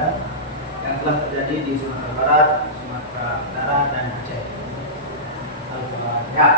Kanada yang telah terjadi di Sumatera Barat, Sumatera Utara, dan Aceh. Ya.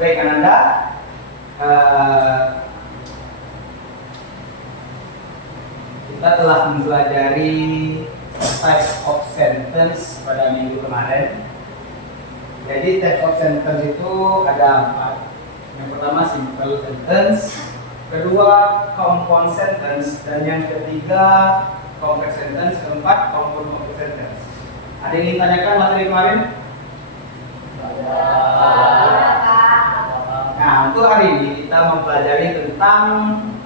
Baik, Kanada. Kita telah mempelajari types of sentence pada minggu kemarin. Jadi types of sentence itu ada 4. Yang pertama simple sentence, kedua compound sentence, dan yang ketiga complex sentence, keempat compound complex sentence. Ada yang ingin tanyakan materi kemarin? Nah, untuk hari ini kita mempelajari tentang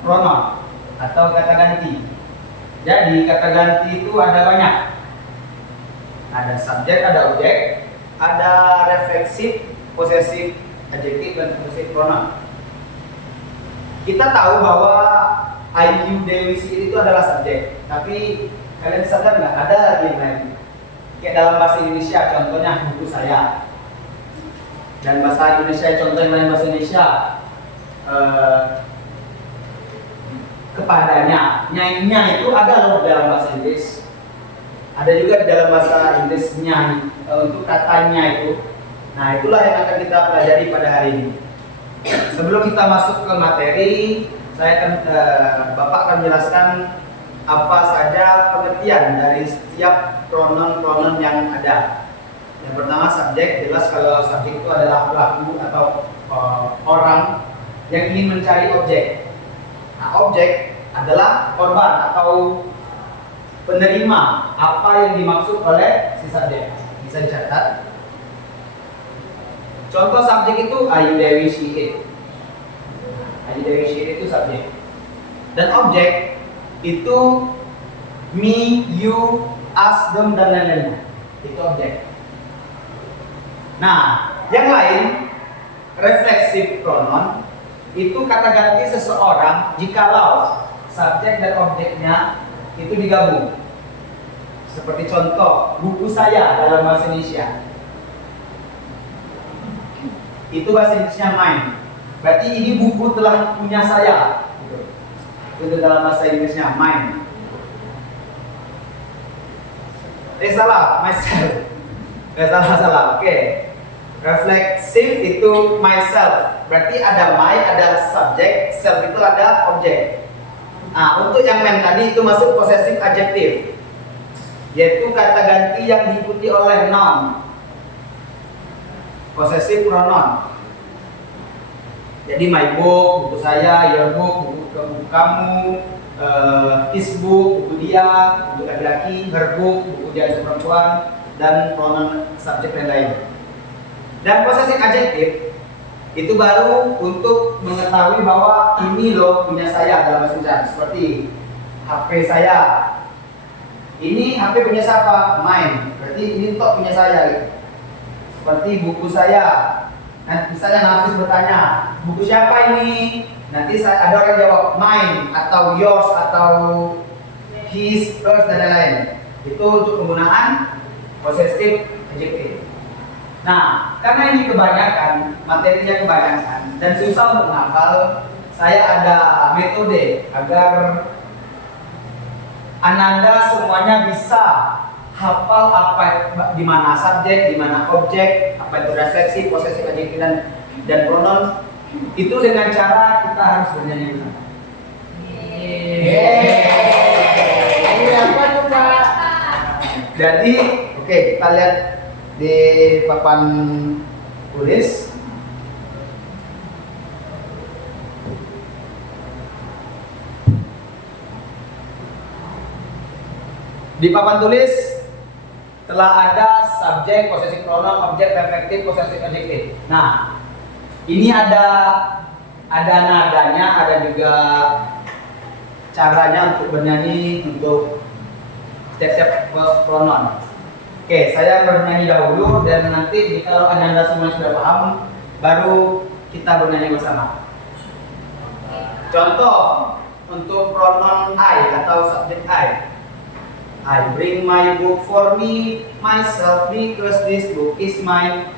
pronoun atau kata ganti. Jadi kata ganti itu ada banyak. Ada subjek, ada objek, ada refleksif, posesif, adjektif, dan posesif pronoun. Kita tahu bahwa I, you, they, we, she itu adalah subjek. Tapi kalian sadar nggak ada lagi yang lain? Kayak dalam bahasa Indonesia, contohnya buku saya. Dan bahasa Indonesia, contoh yang lain bahasa Indonesia, kepadanya, nya itu ada loh dalam bahasa Inggris. Ada juga di dalam bahasa Inggrisnya untuk katanya itu. Nah, itulah yang akan kita pelajari pada hari ini. Sebelum kita masuk ke materi, Bapak akan menjelaskan apa saja pengertian dari setiap pronoun yang ada. Yang pertama subjek, jelas kalau subjek itu adalah pelaku atau orang yang ingin mencari objek. Nah, objek adalah korban atau penerima apa yang dimaksud oleh si subjek. Bisa dicatat. Contoh subjek itu I, you, they, we, she, it. I, you, they, we, she, it itu subjek. Dan objek itu me, you, us, them, dan lain-lainnya. Itu objek. Nah, yang lain refleksif pronoun itu kata ganti seseorang jikalau subjek dan objeknya itu digabung. Seperti contoh buku saya dalam bahasa Indonesia. Itu bahasa Inggrisnya mine. Berarti ini buku telah punya saya. Itu dalam bahasa Inggrisnya mine. Salah, myself. Salah. Oke. Refleksif itu myself. Berarti ada my, ada subjek, self itu ada objek. Nah, untuk yang men tadi itu masuk posesif adjektif, yaitu kata ganti yang diikuti oleh noun. Posesif pronoun. Jadi my book, buku saya, your book, buku kamu, his book, buku dia, buku laki-laki, her book, buku dia untuk perempuan, dan pronoun subjek dan lain. Dan posesif adjektif itu baru untuk mengetahui bahwa ini loh punya saya dalam bahasa Indonesia. Seperti HP saya. Ini HP punya siapa? Mine. Berarti ini tok punya saya. Seperti buku saya. Nah, misalnya Hafiz bertanya, buku siapa ini? Nanti ada orang jawab mine atau yours atau his, hers, dan lain-lain. Itu untuk penggunaan posesif adjektif. Nah, karena ini kebanyakan, materinya kebanyakan, dan susah untuk menghafal, saya ada metode agar Ananda semuanya bisa hafal apa di mana subjek, di mana objek, apa itu refleksi, posesif adjektif dan pronoun. Itu dengan cara kita harus bernyanyi bersama. Jadi, oke, kita lihat di papan tulis. Di papan tulis telah ada subjek, posesif pronoun, objek, reflektif, posesif adjektif. Nah, ini ada nadanya, ada juga caranya untuk bernyanyi untuk setiap pronoun. Oke, saya bernyanyi dahulu dan nanti kalau Anda semua sudah paham, baru kita bernyanyi bersama. Contoh untuk pronoun I atau subjek I bring my book for me, myself, because this book is mine.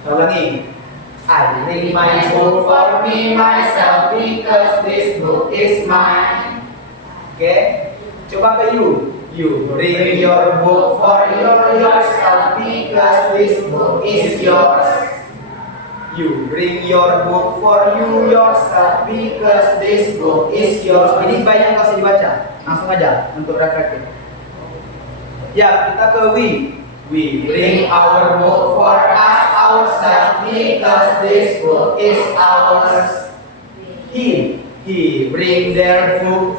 Saya ulangi. I bring my book for me myself because this book is mine. Oke, coba ke you. You bring your book for yourself because this book is yours. You bring your book for you yourself because this book is yours. Ini banyak kasih dibaca. Langsung aja untuk reflektif. Ya, kita ke we. We bring our book for us ourselves because this book is ours. He bring their book.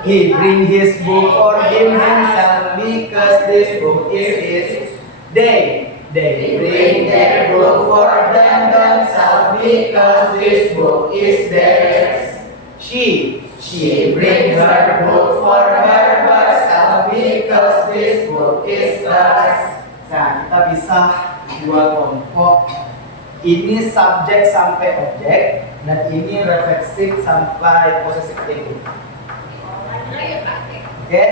He bring his book for himself because this book is his. They bring their book for themselves because this book is theirs. She brings her book for herself because this book is hers. Nah, kita bisa dua kelompok. Ini subjek sampai objek dan ini refleksif sampai posesif aktif. Oke,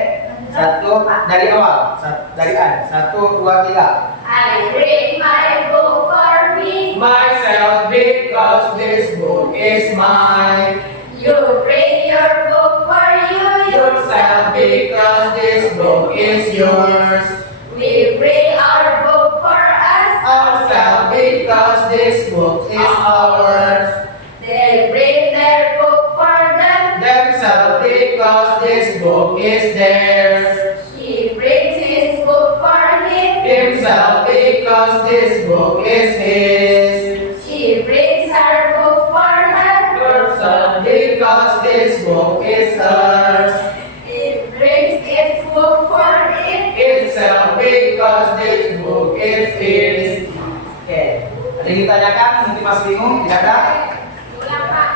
satu dari awal, dari A. 1, 2, 3. I bring my book for me Myself because this book is mine. You bring your book for you Yourself because this book is yours. We bring our book for us Ourselves because this book is ours. They bring their book for them Themselves because this book is theirs. He brings his book for him Himself because this book is his. She brings her book for her Herself because this book is hers. He brings its book for it Itself because this book is his. Oke, ada yang ditanyakan? Mungkin masih bingung? Tidak ada? Ulang Pak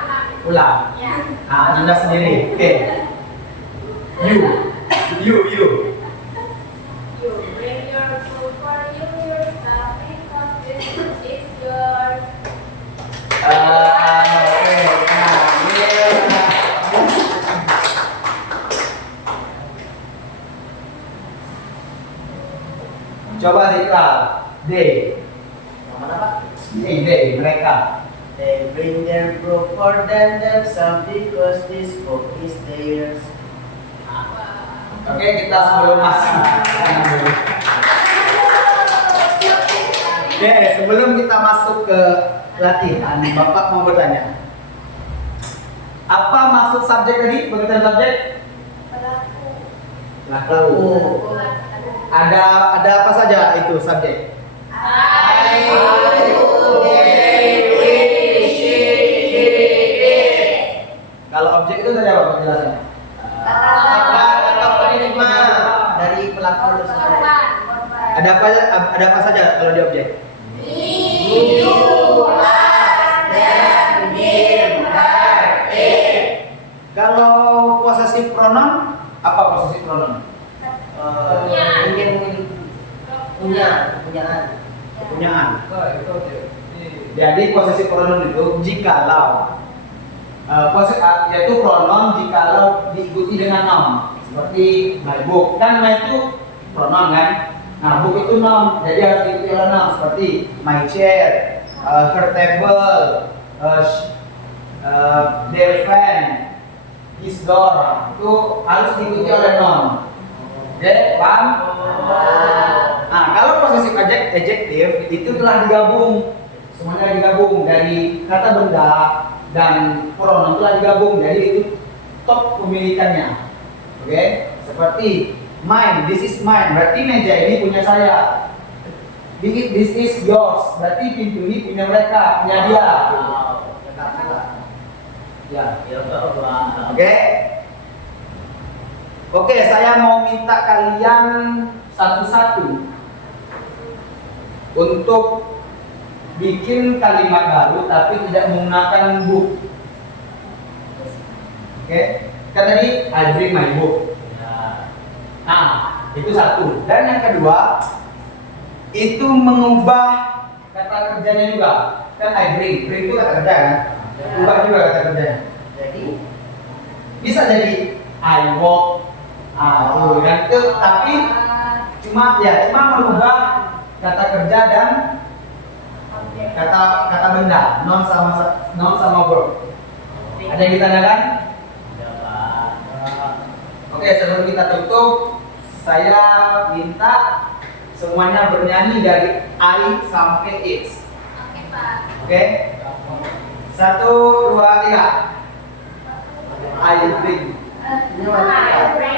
Ulang. Ya. Nah, Anda sendiri. Oke. You. You bring your book for you yourself because this book is yours. Oke. Nah, coba Zikra. They. Yang mana Pak? They, mereka. They bring their book for themselves because this book is theirs. Oke, kita sebelum masuk. Oke, sebelum kita masuk ke latihan, Bapak mau bertanya. Apa maksud subjek tadi? Pengertian subjek? Pelaku. Ada apa saja itu subjek? Kalau objek itu tadi apa penjelasannya? Kata penerima dari pelaku tersebut. Ada apa saja kalau di objek? Kalau posesif pronoun, apa posesif pronoun? Punyaan. Jadi posesif pronoun itu jikalau yaitu pronoun jikalau diikuti dengan noun seperti my book. Kan my itu pronoun kan? Nah, book itu noun, jadi harus diikuti oleh noun seperti my chair, her table, their fan, his door. Itu harus diikuti oleh noun. Oke, paham? Nah, kalau posesif adjektif itu telah digabung, semuanya digabung dari kata benda dan pronoun telah digabung, jadi itu top pemilikannya. Oke, seperti mine, this is mine, berarti meja ini punya saya. This is yours, berarti pintu ini punya mereka, punya dia. Ya, oke. Oke, saya mau minta kalian satu-satu untuk bikin kalimat baru tapi tidak menggunakan book. Oke, kan tadi I bring my book. Nah, itu satu. Dan yang kedua, itu mengubah kata kerjanya juga. Kan I bring itu kata kerja kan? Ubah juga kata kerjanya. Jadi Bisa jadi I walk. Dan itu tapi cuma merubah kata kerja dan Kata benda, noun sama verb. Ada yang ditanyakan? Oke, sebelum kita tutup, saya minta semuanya bernyanyi dari I sampai X. Oke, Pak. Oke? 1, 2, 3. I bring.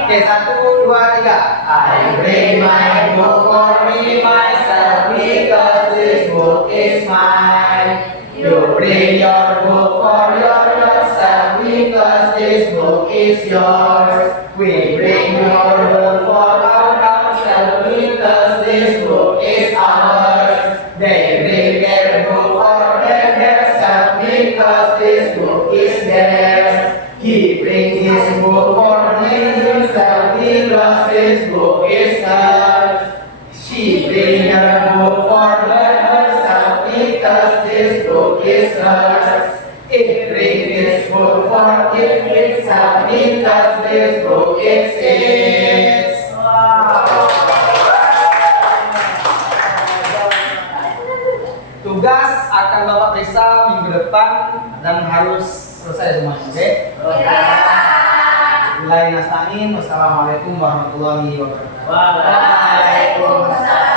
Oke, 1, 2, 3. I bring my book for me myself because this book is mine. You bring your book for yourself because this book is yours. We bring your book for ourselves because this book is ours. They bring their book for themselves because this book is theirs. He brings his book for himself because this book is hers. She brings her book for herself because this book is hers. It brings its book for itself because this book is its. Tugas akan Bapak periksa minggu depan dan harus selesai semuanya, oke? Mulai nasta'in. Wassalamualaikum warahmatullahi wabarakatuh. Waalaikumsalam.